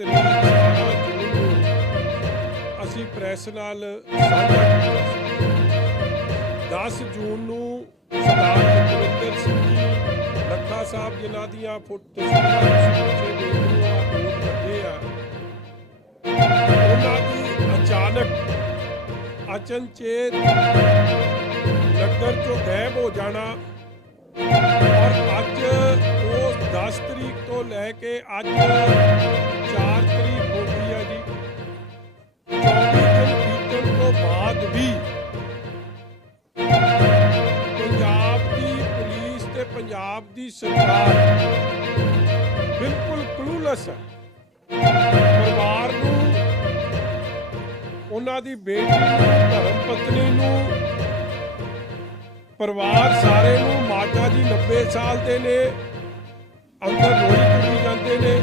17 ਤਰੀਕ ਨੂੰ ਅਸੀਂ ਪ੍ਰੈਸ ਨਾਲ ਸਾਂਝਾ ਕੀਤਾ 10 ਜੂਨ ਨੂੰ ਸਰਦਾਰ ਜਗਵਿੰਦਰ ਸਿੰਘ ਜੀ ਲੱਖਾ ਸਾਹਿਬ ਜਿਨ੍ਹਾਂ ਦੀਆਂ ਫੋਟੋ ਉਹਨਾਂ ਦੀ ਅਚਾਨਕ ਅਚਨਚੇਤ ਨਗਰ ਚੋਂ ਗਾਇਬ ਹੋ ਜਾਣਾ ਔਰ ਅੱਜ ਉਹ 10 ਤਰੀਕ ਤੋਂ ਲੈ ਕੇ ਅੱਜ 24 ਤੋਂ ਬਾਅਦ ਵੀ ਪੰਜਾਬ ਦੀ ਪੁਲਿਸ ਤੇ ਪੰਜਾਬ ਦੀ ਸਰਕਾਰ ਬਿਲਕੁਲ ਕਲੂਲੈਸ ਹੈ ਪਰਿਵਾਰ ਨੂੰ। ਉਹਨਾਂ ਦੀ ਬੇਟੀ ਨੂੰ ਧਰਮ ਪਤਨੀ ਨੂੰ ਪਰਿਵਾਰ ਸਾਰੇ ਨੂੰ ਮਾਤਾ ਜੀ 90 ਸਾਲ ਦੇ ਨੇ। ਅੰਦਰ ਰੋਈ ਤੁਰੀ ਜਾਂਦੇ ਨੇ।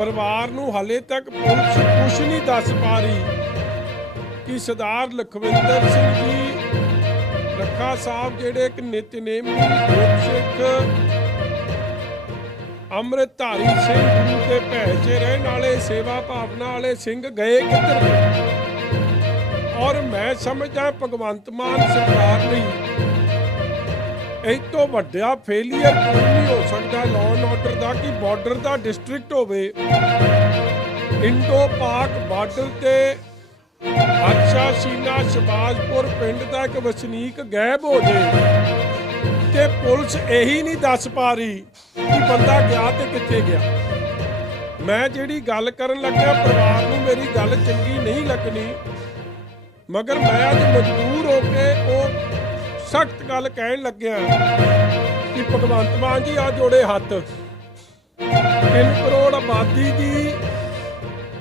ਪਰਿਵਾਰ ਨੂੰ ਹਾਲੇ ਤੱਕ ਪੁਲਿਸ ਕੁਝ ਨਹੀਂ ਦੱਸ ਪਾ ਰਹੀ ਕਿ ਸਰਦਾਰ ਲਖਵਿੰਦਰ ਸਿੰਘ ਜੀ ਲੱਖਾ ਸਾਹਿਬ ਜਿਹੜੇ ਇੱਕ ਨਿਤਨੇਮੀ ਗੁਰਸਿੱਖ ਅੰਮ੍ਰਿਤਧਾਰੀ ਸਿੰਘ ਗੁਰੂ ਦੇ ਭੈ 'ਚ ਰਹਿਣ ਵਾਲੇ, ਸੇਵਾ ਭਾਵਨਾ ਵਾਲੇ ਸਿੰਘ ਗਏ ਕਿੱਧਰ ਗਏ ਔਰ ਮੈਂ ਸਮਝਦਾ ਭਗਵੰਤ ਮਾਨ ਸਰਕਾਰ ਲਈ ਇਹ ਤੋਂ ਵੱਡਾ ਫੇਲੀਅਰ ਕੋਈ ਨਹੀਂ ਹੋ ਸਕਦਾ ਲਾਅ ਐਂਡ ਆਰਡਰ ਦਾ ਕਿ ਬਾਰਡਰ ਦਾ ਡਿਸਟ੍ਰਿਕਟ ਹੋਵੇ। ਇੰਡੋ ਪਾਕ ਬਾਰਡਰ ਤੇ ਅੱਛਾ ਸੀਨਾ ਸ਼ਬਾਜ਼ਪੁਰ ਪਿੰਡ ਦਾ ਇੱਕ ਵਸਨੀਕ ਗਾਇਬ ਹੋ ਜੇ ਤੇ ਪੁਲਿਸ ਇਹੀ ਨਹੀਂ ਦੱਸ ਪਾ ਰਹੀ ਕਿ ਬੰਦਾ ਗਿਆ ਤੇ ਕਿੱਥੇ ਗਿਆ। ਮੈਂ ਜਿਹੜੀ ਗੱਲ ਕਰਨ ਲੱਗਿਆ, ਪਰਿਵਾਰ ਨੂੰ ਮੇਰੀ ਗੱਲ ਚੰਗੀ ਨਹੀਂ ਲੱਗਣੀ, ਮਗਰ ਮੈਂ ਅੱਜ ਮਜਬੂਰ ਹੋ ਕੇ ਉਹ ਸਖਤ ਗੱਲ ਕਹਿਣ ਲੱਗਿਆ ਕਿ ਭਗਵੰਤ ਮਾਨ ਜੀ ਆ ਜੋੜੇ ਹੱਥ। 3 ਕਰੋੜ ਆਬਾਦੀ ਦੀ,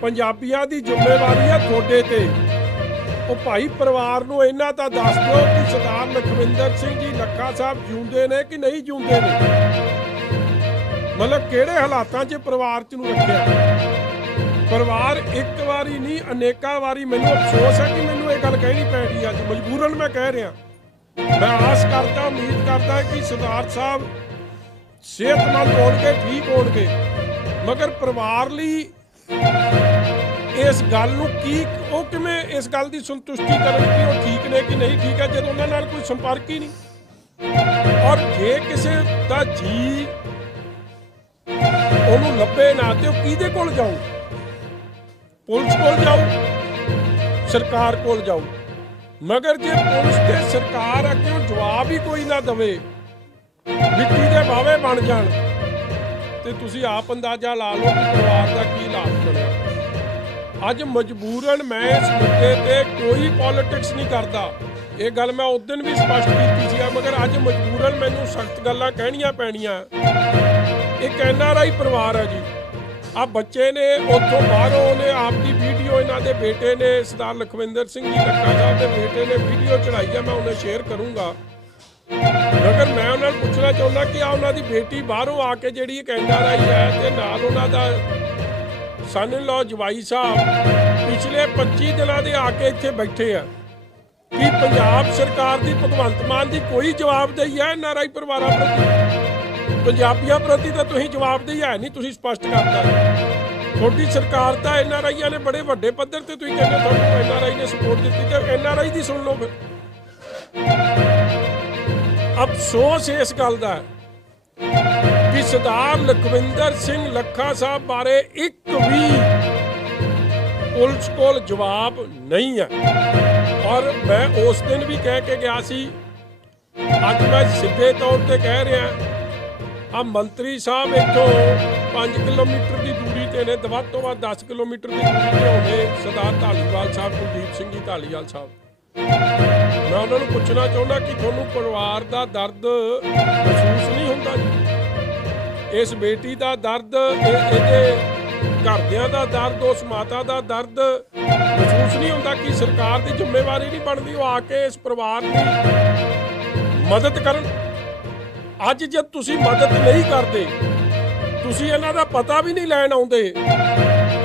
ਪੰਜਾਬੀਆਂ ਦੀ ਜ਼ਿੰਮੇਵਾਰੀ ਆ ਤੁਹਾਡੇ ਤੇ। ਉਹ ਭਾਈ ਪਰਿਵਾਰ ਨੂੰ ਇਹਨਾਂ ਤਾਂ ਦੱਸ ਦਿਓ ਕਿ ਸਰਦਾਰ ਲਖਵਿੰਦਰ ਸਿੰਘ ਜੀ ਲੱਖਾ ਸਾਹਿਬ ਜਿਉਂਦੇ ਨੇ ਕਿ ਨਹੀਂ ਜਿਉਂਦੇ ਨੇ। ਮਤਲਬ ਕਿਹੜੇ ਹਾਲਾਤਾਂ 'ਚ ਪਰਿਵਾਰ 'ਚ ਨੂੰ ਰੱਖਿਆ? ਪਰਿਵਾਰ ਇੱਕ ਵਾਰੀ ਨਹੀਂ, ਅਨੇਕਾਂ ਵਾਰੀ ਮੈਨੂੰ ਅਫਸੋਸ ਹੈ ਕਿ ਮੈਨੂੰ ਇਹ ਗੱਲ ਕਹਿਣੀ ਪੈ ਗਈ ਅੱਜ ਮਜਬੂਰਨ ਮੈਂ ਕਹਿ ਰਿਹਾ। ਮੈਂ ਆਸ ਕਰਦਾ, ਉਮੀਦ ਕਰਦਾ ਕਿ ਸਰਦਾਰ ਸਾਹਿਬ ਸਿਹਤਮੰਦ ਹੋਣਗੇ, ਠੀਕ ਹੋਣਗੇ। ਮਗਰ ਪਰਿਵਾਰ ਲਈ ਇਸ ਗੱਲ ਨੂੰ ਕੀ, ਉਹ ਕਿਵੇਂ ਇਸ ਗੱਲ ਦੀ ਸੰਤੁਸ਼ਟੀ ਕਰਨ ਕਿ ਉਹ ਠੀਕ ਨੇ ਕਿ ਨਹੀਂ ਠੀਕ ਹੈ, ਜਦੋਂ ਉਹਨਾਂ ਨਾਲ ਕੋਈ ਸੰਪਰਕ ਹੀ ਨਹੀਂ। ਔਰ ਜੇ ਕਿਸੇ ਦਾ ਜੀ ਉਹਨੂੰ ਲੱਭੇ ਨਾ, ਤੇ ਉਹ ਕਿਹਦੇ ਕੋਲ ਜਾਊ? ਪੁਲਿਸ ਕੋਲ ਜਾਊ? ਸਰਕਾਰ ਕੋਲ ਜਾਊ? ਮਗਰ ਜੇ ਪੁਲਿਸ ਤੇ ਸਰਕਾਰ ਅੱਗੇ ਜਵਾਬ ਹੀ ਕੋਈ ਨਾ ਦਵੇ ਮਿੱਟੀ ਦੇ ਵਾਵੇ ਬਣ ਜਾਣ, ਤੇ ਤੁਸੀਂ ਆਪ ਅੰਦਾਜ਼ਾ ਲਾ ਲਓ ਕਿ ਪਰਿਵਾਰ ਦਾ ਕੀ ਹਾਲਾਤ ਬਣਿਆ ਅੱਜ ਮਜਬੂਰਨ ਮੈਂ ਇਸ ਮੁੱਦੇ ਤੇ ਕੋਈ ਪੋਲਿਟਿਕਸ ਨਹੀਂ ਕਰਦਾ। ਇਹ ਗੱਲ ਮੈਂ ਉਸ ਦਿਨ ਵੀ ਸਪਸ਼ਟ ਕੀਤੀ ਸੀ ਮਗਰ ਅੱਜ ਮਜਬੂਰਨ ਮੈਨੂੰ ਸਖਤ ਗੱਲਾਂ ਕਹਿਣੀਆਂ ਪੈਣੀਆਂ। ਇੱਕ ਐਨਆਰਆਈ ਪਰਿਵਾਰ ਹੈ ਜੀ। ਆ ਬੱਚੇ ਨੇ, ਉੱਥੋਂ ਬਾਹਰੋਂ ਉਹਨੇ ਆਪ ਦੀ ਵੀਡੀਓ ਇਹਨਾਂ ਦੇ ਬੇਟੇ ਨੇ, ਸਰਦਾਰ ਲਖਵਿੰਦਰ ਸਿੰਘ ਜੀ ਲੱਖਾ ਸਾਹਿਬ ਦੇ ਬੇਟੇ ਨੇ ਵੀਡੀਓ ਚੜਾਈ ਹੈ ਮੈਂ ਉਹਨੇ ਸ਼ੇਅਰ ਕਰੂੰਗਾ। ਮਗਰ ਮੈਂ ਉਹਨਾਂ ਨੂੰ ਪੁੱਛਣਾ ਚਾਹੁੰਦਾ ਕਿ ਆ ਉਹਨਾਂ ਦੀ ਬੇਟੀ ਬਾਹਰੋਂ ਆ ਕੇ ਜਿਹੜੀ ਇੱਕ ਐਨਆਰਆਈ ਹੈ ਤੇ ਨਾਲ ਉਹਨਾਂ ਦਾ ਸਨ ਇਨ ਲਾਅ ਜਵਾਈ ਸਾਹਿਬ ਪਿਛਲੇ 25 ਦਿਨਾਂ ਦੇ ਆ ਕੇ ਇੱਥੇ ਬੈਠੇ ਆ। ਕਿ ਪੰਜਾਬ ਸਰਕਾਰ ਦੀ ਭਗਵੰਤ ਮਾਨ ਦੀ ਕੋਈ ਜਵਾਬਦੇਹੀ ਹੈ ਐਨਆਰਆਈ ਪਰਿਵਾਰਾਂ ਪ੍ਰਤੀ? ਪੰਜਾਬੀਆਂ ਪ੍ਰਤੀ ਤਾਂ ਤੁਸੀਂ ਜਵਾਬਦੇਹੀ ਹੈ ਨਹੀਂ, ਤੁਸੀਂ ਸਪਸ਼ਟ ਕਰਤਾ ਤੁਹਾਡੀ ਸਰਕਾਰ ਤਾਂ ਐਨ ਆਰ ਆਈਆਂ ਨੇ ਬੜੇ ਵੱਡੇ ਪੱਧਰ ਤੇ ਤੁਸੀਂ ਕਹਿੰਦੇ ਤੁਹਾਨੂੰ ਐਨ ਆਰ ਆਈ ਨੇ ਸਪੋਰਟ ਦਿੱਤੀ ਤੇ ਆਈ ਦੀ ਸੁਣ ਲਓ ਫਿਰ। ਅਫਸੋਸ ਇਸ ਗੱਲ ਦਾ ਕਿ ਸਰਦਾਰ ਲਖਵਿੰਦਰ ਸਿੰਘ ਲੱਖਾ ਸਾਹਿਬ ਬਾਰੇ ਇੱਕ ਵੀ ਪੁਲਿਸ ਕੋਲ ਜਵਾਬ ਨਹੀਂ ਹੈ। ਔਰ ਮੈਂ ਉਸ ਦਿਨ ਵੀ ਕਹਿ ਕੇ ਗਿਆ ਸੀ, ਅੱਜ ਮੈਂ ਸਿੱਧੇ ਤੌਰ ਤੇ ਕਹਿ ਰਿਹਾ। ਆ ਮੰਤਰੀ ਸਾਹਿਬ ਇੱਥੋਂ 5 ਕਿਲੋਮੀਟਰ ਦੀ ਦੂਰੀ ਤੇ ਨੇ ਵੱਧ ਤੋਂ ਵੱਧ 10 ਕਿਲੋਮੀਟਰ ਦੀ ਦੂਰੀ ਤੇ ਹੋਣੇ ਸਰਦਾਰ ਢਾਲੀਵਾਲ ਸਾਹਿਬ, ਕੁਲਦੀਪ ਸਿੰਘ ਜੀ ਢਾਲੀਵਾਲ ਸਾਹਿਬ। ਮੈਂ ਉਹਨਾਂ ਨੂੰ ਪੁੱਛਣਾ ਚਾਹੁੰਦਾ ਕਿ ਤੁਹਾਨੂੰ ਪਰਿਵਾਰ ਦਾ ਦਰਦ ਮਹਿਸੂਸ ਨਹੀਂ ਹੁੰਦਾ ਜੀ? ਇਸ ਬੇਟੀ ਦਾ ਦਰਦ ਇਹਦੇ ਘਰਦਿਆਂ ਦਾ ਦਰਦ, ਉਸ ਮਾਤਾ ਦਾ ਦਰਦ ਮਹਿਸੂਸ ਨਹੀਂ ਹੁੰਦਾ ਕਿ ਸਰਕਾਰ ਦੀ ਜ਼ਿੰਮੇਵਾਰੀ ਨਹੀਂ ਬਣਦੀ ਉਹ ਆ ਕੇ ਇਸ ਪਰਿਵਾਰ ਦੀ ਮਦਦ ਕਰਨ? ਅੱਜ ਜੇ ਤੁਸੀਂ ਮਦਦ ਨਹੀਂ ਕਰਦੇ, ਤੁਸੀਂ ਇਹਨਾਂ ਦਾ ਪਤਾ ਵੀ ਨਹੀਂ ਲੈਣ ਆਉਂਦੇ,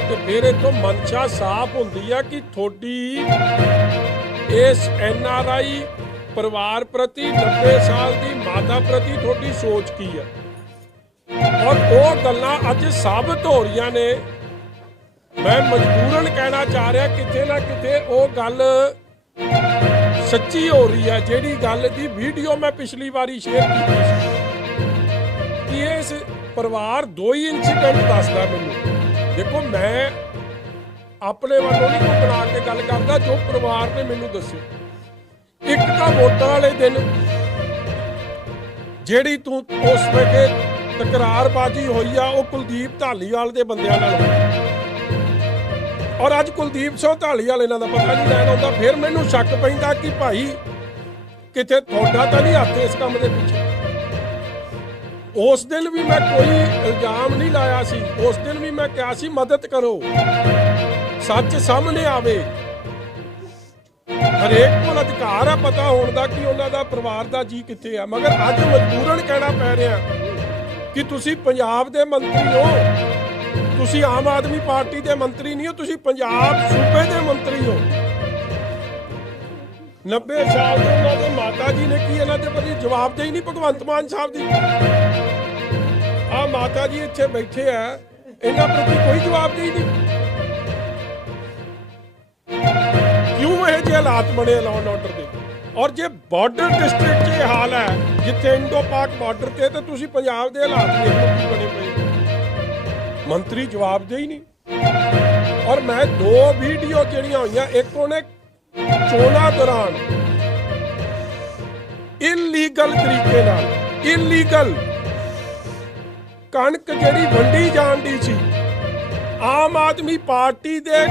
ਤੇ ਫਿਰ ਇਥੋਂ ਮਨਸ਼ਾ ਸਾਫ਼ ਹੁੰਦੀ ਆ ਕਿ ਤੁਹਾਡੀ ਇਸ ਐਨ ਆਰ ਆਈ ਪਰਿਵਾਰ ਪ੍ਰਤੀ 90 ਸਾਲ ਦੀ ਮਾਤਾ ਪ੍ਰਤੀ ਤੁਹਾਡੀ ਸੋਚ ਕੀ ਆ? ਔਰ ਉਹ ਗੱਲਾਂ ਅੱਜ ਸਾਬਤ ਹੋ ਰਹੀਆਂ ਨੇ। ਮੈਂ ਮਜਬੂਰਨ ਕਹਿਣਾ ਚਾਹ ਰਿਹਾ ਕਿਤੇ ਨਾ ਕਿਤੇ ਉਹ ਗੱਲ ਸੱਚੀ ਹੋ ਰਹੀ ਹੈ, ਜਿਹੜੀ ਗੱਲ ਦੀ ਵੀਡੀਓ ਮੈਂ ਪਿਛਲੀ ਵਾਰੀ ਸ਼ੇਅਰ ਕੀਤੀ ਸੀ ਕਿ ਇਸ ਪਰਿਵਾਰ ਦੋ ਹੀ ਇਨਸੀਡੈਂਟ ਦੱਸਦਾ ਮੈਨੂੰ। ਦੇਖੋ, ਮੈਂ ਆਪਣੇ ਵੱਲੋਂ ਨਹੀਂ ਕੋਈ ਬਣਾ ਕੇ ਗੱਲ ਕਰਦਾ, ਜੋ ਪਰਿਵਾਰ ਨੇ ਮੈਨੂੰ ਦੱਸਿਆ। ਇੱਕ ਤਾਂ ਵੋਟਾਂ ਵਾਲੇ ਦਿਨ, ਜਿਹੜੀ ਤੂੰ ਉਸ ਵੇਲੇ ਤਕਰਾਰਬਾਜ਼ੀ ਹੋਈ ਆ, ਉਹ ਕੁਲਦੀਪ ਢਾਲੀਵਾਲ ਦੇ ਬੰਦਿਆਂ ਨਾਲ ਹੋਈ। ਔਰ ਅੱਜ ਕੁਲਦੀਪ ਸਿੰਘ ਢਾਲੀਵਾਲ ਇਹਨਾਂ ਦਾ ਪਤਾ ਨਹੀਂ ਲੈਣ ਆਉਂਦਾ, ਫਿਰ ਮੈਨੂੰ ਸ਼ੱਕ ਪੈਂਦਾ ਕਿ ਭਾਈ ਕਿਤੇ ਤੁਹਾਡਾ ਤਾਂ ਨਹੀਂ ਹੱਥ ਇਸ ਕੰਮ ਦੇ ਪਿੱਛੇ। ਉਸ ਦਿਨ ਵੀ ਮੈਂ ਕੋਈ ਇਲਜ਼ਾਮ ਨਹੀਂ ਲਾਇਆ ਸੀ, ਉਸ ਦਿਨ ਵੀ ਮੈਂ ਕਿਹਾ ਸੀ, ਮਦਦ ਕਰੋ। ਸੱਚ ਸਾਹਮਣੇ ਆਵੇ। ਹਰੇਕ ਕੋਲ ਅਧਿਕਾਰ ਆ, ਪਤਾ ਹੋਣ ਦਾ ਕਿ ਉਹਨਾਂ ਦਾ ਪਰਿਵਾਰ ਦਾ ਜੀ ਕਿੱਥੇ ਆ। ਮਗਰ ਅੱਜ ਮਜਬੂਰਨ ਕਹਿਣਾ ਪੈ ਰਿਹਾ ਕਿ ਤੁਸੀਂ ਪੰਜਾਬ ਦੇ ਮੰਤਰੀ ਹੋ। ਤੁਸੀਂ ਆਮ ਆਦਮੀ ਪਾਰਟੀ ਦੇ ਮੰਤਰੀ ਨਹੀਂ ਹੋ, ਤੁਸੀਂ ਪੰਜਾਬ ਸੂਬੇ ਦੇ ਮੰਤਰੀ ਹੋ। 90 ਸਾਲ ਦੇ ਉਹਨਾਂ ਦੇ ਮਾਤਾ ਜੀ ਨੇ ਕੀ ਇਹਨਾਂ ਦੇ ਪ੍ਰਤੀ ਜਵਾਬਦੇਹੀ ਨਹੀਂ ਭਗਵੰਤ ਮਾਨ ਸਾਹਿਬ ਦੀ? ਆ ਮਾਤਾ ਜੀ ਇੱਥੇ ਬੈਠੇ ਆ, ਇਹਨਾਂ ਪ੍ਰਤੀ ਕੋਈ ਜਵਾਬਦੇਹੀ ਨਹੀਂ। ਕਿਉਂ ਇਹ ਜਿਹੇ ਹਾਲਾਤ ਬਣੇ ਲਾਅ ਆਰਡਰ ਦੇ? ਔਰ ਜੇ ਬਾਰਡਰ ਡਿਸਟ੍ਰਿਕਟ 'ਚ ਇਹ ਹਾਲ ਹੈ, ਜਿੱਥੇ ਇੰਡੋ ਪਾਕ ਬਾਰਡਰ ਤੇ ਤੇ ਤੁਸੀਂ ਪੰਜਾਬ ਦੇ ਹਾਲਾਤ ਦੇਖ ਕੀ ਬਣੇ ਪਏ। ਮੰਤਰੀ ਜਵਾਬ ਦੇ ਹੀ ਨਹੀਂ। ਔਰ ਮੈਂ ਦੋ ਵੀਡੀਓ ਜਿਹੜੀਆਂ ਹੋਈਆਂ, ਇੱਕ ਉਹਨੇ ਚੋਣਾਂ ਦੌਰਾਨ। ਇਲੀਗਲ ਤਰੀਕੇ ਨਾਲ ਇਲੀਗਲ ਕਣਕ ਜਿਹੜੀ ਵੰਡੀ ਜਾਂਦੀ ਸੀ, ਆਮ ਆਦਮੀ ਪਾਰਟੀ ਦੇ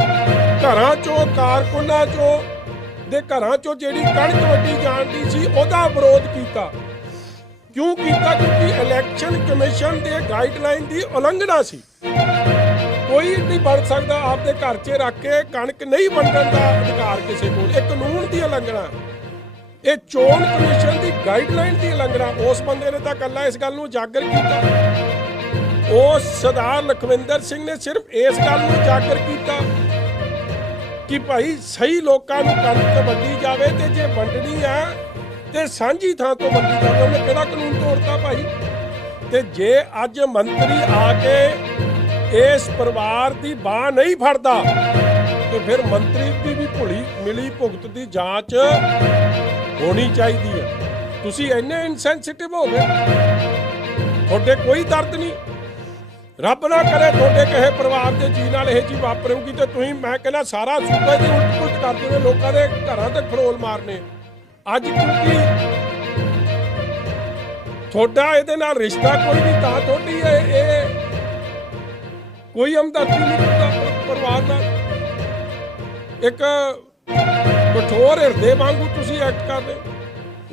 ਘਰਾਂ ਚੋਂ, ਕਾਰਕੁਨਾਂ ਚੋਂ, ਦੇ ਘਰਾਂ ਚੋਂ ਜਿਹੜੀ ਕਣਕ ਵੰਡੀ ਜਾਂਦੀ ਸੀ, ਉਹਦਾ ਵਿਰੋਧ ਕੀਤਾ। ਕਿਉਂ ਕੀਤਾ? ਕਿਉਂਕਿ ਇਲੈਕਸ਼ਨ ਕਮਿਸ਼ਨ ਦੇ ਗਾਈਡਲਾਈਨ ਦੀ ਉਲੰਘਣਾ ਸੀ। ਕੋਈ ਨਹੀਂ ਵੜ ਸਕਦਾ ਆਪਦੇ ਘਰ 'ਚ ਰੱਖ ਕੇ ਕਣਕ ਨਹੀਂ ਵੰਡਣ ਦਾ ਅਧਿਕਾਰ ਕਿਸੇ ਕੋਲ। ਇਹ ਕਾਨੂੰਨ ਦੀ ਉਲੰਘਣਾ। ਇਹ ਚੋਣ ਕਮਿਸ਼ਨ ਦੀ ਗਾਈਡਲਾਈਨ ਦੀ ਉਲੰਘਣਾ। ਉਸ ਬੰਦੇ ਨੇ ਤਾਂ ਕੱਲਾ ਇਸ ਗੱਲ ਨੂੰ ਜਾਗਰ ਕੀਤਾ। ਉਸ ਸਰਦਾਰ ਲਖਵਿੰਦਰ ਸਿੰਘ ਨੇ ਸਿਰਫ ਇਸ ਗੱਲ ਨੂੰ ਉਜਾਗਰ ਕੀਤਾ ਕਿ ਭਾਈ ਸਹੀ ਲੋਕਾਂ ਨੂੰ ਕਣਕ ਵੰਡੀ ਜਾਵੇ ਤੇ ਜੇ ਵੰਡਣੀ ਆ ਤੇ ਸਾਂਝੀ ਥਾਂ ਤੋਂ ਵੰਡੀ ਜਾਵੇ ਉਹਨੇ ਕਿਹੜਾ ਕਾਨੂੰਨ ਤੋੜਤਾ ਭਾਈ? ਤੇ ਜੇ ਅੱਜ ਮੰਤਰੀ ਆ ਕੇ ਇਸ ਪਰਿਵਾਰ ਦੀ ਬਾਹ ਨਹੀਂ ਫੜਦਾ, ਤੇ ਫਿਰ ਮੰਤਰੀ ਦੀ ਵੀ ਭੁਲੀ, ਮਿਲੀ ਭੁਗਤ ਦੀ ਜਾਂਚ ਹੋਣੀ ਚਾਹੀਦੀ ਹੈ। ਤੁਸੀਂ ਇੰਨੇ ਇਨਸੈਂਸਿਟਿਵ ਹੋ ਗਏ। ਤੁਹਾਡੇ ਕੋਈ ਦਰਦ ਨਹੀਂ। ਰੱਬ ਨਾ ਕਰੇ ਤੁਹਾਡੇ ਕਿਸੇ ਪਰਿਵਾਰ ਦੇ ਜੀ ਨਾਲ ਇਹ ਜੀ ਵਾਪਰੂਗੀ ਤੇ ਤੁਸੀਂ, ਮੈਂ ਕਹਿੰਦਾ, ਸਾਰਾ ਸੂਬੇ ਦੇ ਉਲਟ ਪੁਲਟ ਕਰ ਦਿਓ ਲੋਕਾਂ ਦੇ ਘਰਾਂ ਤੇ ਖਰੋਲ ਮਾਰਨੇ। ਅੱਜ ਕਿਉਂਕਿ ਤੁਹਾਡਾ ਇਹਦੇ ਨਾਲ ਰਿਸ਼ਤਾ ਕੋਈ ਨਹੀਂ ਤਾਂ ਤੁਹਾਡੀ ਇਹ ਇਹ ਕੋਈ ਹਮਦਰਦੀ ਨਹੀਂ ਕਰਦਾ ਪਰਿਵਾਰ ਨਾਲ ਇੱਕ ਕਠੋਰ ਹਿਰਦੇ ਵਾਂਗੂ ਤੁਸੀਂ ਐਕਟ ਕਰਦੇ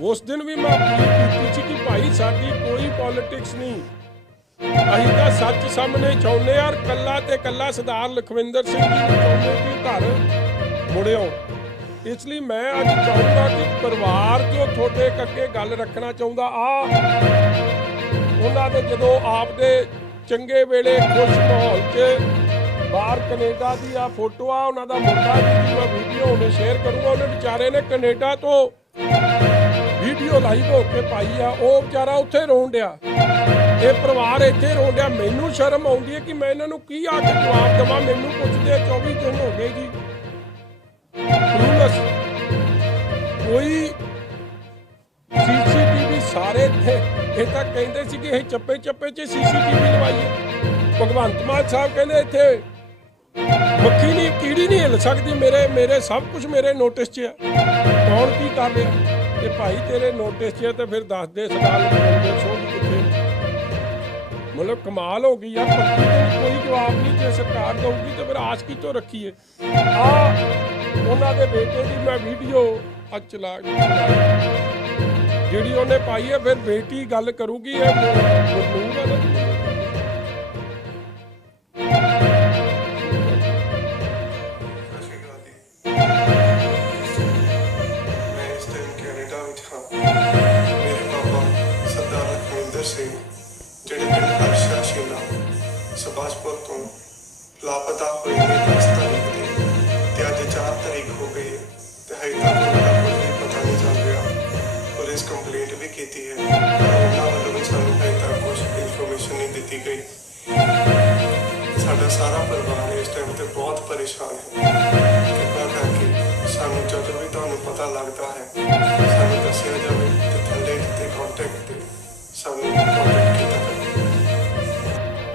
ਉਸ ਦਿਨ ਵੀ ਮੈਂ ਅਪੀਲ ਕੀਤੀ ਸੀ ਕਿ ਭਾਈ, ਸਾਡੀ ਕੋਈ ਪੋਲਿਟਿਕਸ ਨਹੀਂ। ਅਸੀਂ ਤਾਂ ਸੱਚ ਸਾਹਮਣੇ ਚਾਹੁੰਦੇ ਆ ਕੱਲਾ ਤੇ ਕੱਲਾ ਸਰਦਾਰ ਲਖਵਿੰਦਰ ਸਿੰਘ ਜੀ ਨੂੰ ਚਾਹੁੰਦੇ ਕਿ ਘਰ ਮੁੜਿਓ। ਇਸ ਲਈ ਮੈਂ ਅੱਜ ਚਾਹੁੰਦਾ ਕਿ ਪਰਿਵਾਰ ਜੋ ਤੁਹਾਡੇ ਅੱਗੇ ਗੱਲ ਰੱਖਣਾ ਚਾਹੁੰਦਾ ਆ ਉਹਨਾਂ ਦੇ ਜਦੋਂ ਆਪਦੇ ਚੰਗੇ ਵੇਲੇ ਖੁਸ਼ ਮਾਹੌਲ 'ਚ ਬਾਹਰ ਕੈਨੇਡਾ ਦੀ ਆ ਫੋਟੋ ਆ, ਉਹਨਾਂ ਦਾ ਮੁੰਡਾ ਜੀ ਮੈਂ ਵੀਡੀਓ ਉਹਨੇ ਸ਼ੇਅਰ ਕਰੂੰਗਾ, ਉਹਨੇ ਵਿਚਾਰੇ ਨੇ ਕੈਨੇਡਾ ਤੋਂ ਵੀਡੀਓ ਲਾਈਵ ਹੋ ਕੇ ਪਾਈ ਆ, ਉਹ ਵਿਚਾਰਾ ਉੱਥੇ ਰੋਣ ਡਿਆ। ਇਹ ਪਰਿਵਾਰ ਇੱਥੇ ਰੋਣ ਡਿਆ। ਮੈਨੂੰ ਸ਼ਰਮ ਆਉਂਦੀ ਹੈ ਕਿ ਮੈਂ ਇਹਨਾਂ ਨੂੰ ਕੀ ਆ ਕੇ ਜਵਾਬ ਦੇਵਾਂ? ਮੈਨੂੰ ਪੁੱਛਦੇ ਆ 24 ਦਿਨ ਹੋ ਗਏ ਜੀ। ਇਹ ਤਾਂ ਕਹਿੰਦੇ ਸੀ ਕਿ ਇਹ ਚੱਪੇ ਚੱਪੇ 'ਚ ਸੀਸੀਟੀਵੀ ਲਵਾਈ ਹੈ ਭਗਵੰਤ ਮਾਨ ਸਾਹਿਬ ਕਹਿੰਦੇ ਇੱਥੇ, ਮੱਖੀ ਨਹੀਂ, ਕੀੜੀ ਨਹੀਂ ਹਿੱਲ ਸਕਦੀ, ਮੇਰੇ ਮੇਰੇ ਸਭ ਕੁਝ ਮੇਰੇ ਨੋਟਿਸ 'ਚ ਹੈ ਕੌਣ ਕੀ ਕਰ ਰਿਹਾ? ਤੇ ਭਾਈ ਤੇਰੇ ਨੋਟਿਸ 'ਚ ਹੈ ਤੇ ਫਿਰ ਦੱਸ ਦੇ ਸਦਾਲ ਸੋਧ ਕਿੱਥੇ ਮਤਲਬ ਕਮਾਲ ਹੋ ਗਈ ਯਾਰ ਪੱਕੀ ਕੋਈ ਜਵਾਬ ਨਹੀਂ, ਜੇ ਸਰਕਾਰ ਦਊਗੀ ਤੇ ਫਿਰ ਆਸ ਕੀ ਤੋਂ ਰੱਖੀਏ? ਆ, ਉਹਨਾਂ ਦੇ ਬੇਟੇ ਦੀ ਮੈਂ ਵੀਡੀਓ ਅੱਜ ਚਲਾ ਜਿਹੜੀ ਉਹਨੇ ਪਾਈ ਹੈ ਫਿਰ ਬੇਟੀ ਗੱਲ ਕਰੂਗੀ ਇਹ ਗੁਰਨੂਰ ਹੈ ਨਾ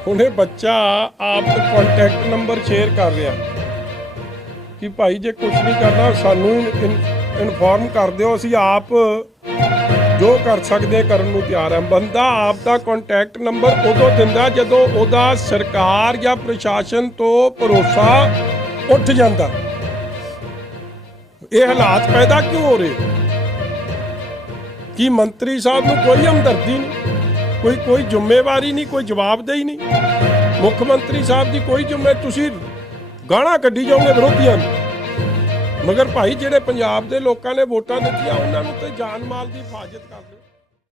ਹੁਣ ਇਹ ਬੱਚਾ ਆਪ ਦਾ ਕੰਟੈਕਟ ਨੰਬਰ ਸ਼ੇਅਰ ਕਰ ਰਿਹਾ। ਕਿ ਭਾਈ ਜੇ ਕੁਝ ਨਹੀਂ ਕਰਨਾ, ਸਾਨੂੰ ਇਨਫੋਰਮ ਕਰ ਦਿਓ, ਅਸੀਂ ਆਪ ਜੋ ਕਰ ਸਕਦੇ ਕਰਨ ਨੂੰ ਤਿਆਰ ਹਾਂ। ਬੰਦਾ ਆਪ ਦਾ ਕੰਟੈਕਟ ਨੰਬਰ ਉਦੋਂ ਦਿੰਦਾ ਜਦੋਂ ਉਹਦਾ ਸਰਕਾਰ ਜਾਂ ਪ੍ਰਸ਼ਾਸਨ ਤੋਂ ਭਰੋਸਾ ਉੱਠ ਜਾਂਦਾ। ਇਹ ਹਾਲਾਤ ਪੈਦਾ ਕਿਉਂ ਹੋ ਰਹੇ? ਕੀ ਮੰਤਰੀ ਸਾਹਿਬ ਨੂੰ ਕੋਈ ਹਮਦਰਦੀ ਨਹੀਂ? ਕੋਈ ਕੋਈ ਜ਼ਿੰਮੇਵਾਰੀ ਨਹੀਂ, ਕੋਈ ਜਵਾਬਦੇਹੀ ਨਹੀਂ। ਮੁੱਖ ਮੰਤਰੀ ਸਾਹਿਬ ਦੀ ਕੋਈ ਜ਼ਿੰਮੇ, ਤੁਸੀਂ ਗਾਣਾ ਕੱਢੀ ਜਾਓਗੇ ਵਿਰੋਧੀਆਂ ਨੂੰ। ਮਗਰ ਭਾਈ ਜਿਹੜੇ ਪੰਜਾਬ ਦੇ ਲੋਕਾਂ ਨੇ ਵੋਟਾਂ ਦਿੱਤੀਆਂ, ਉਹਨਾਂ ਨੂੰ ਤੇ ਜਾਨ ਮਾਲ ਦੀ ਹਿਫਾਜ਼ਤ ਕਰਦੇ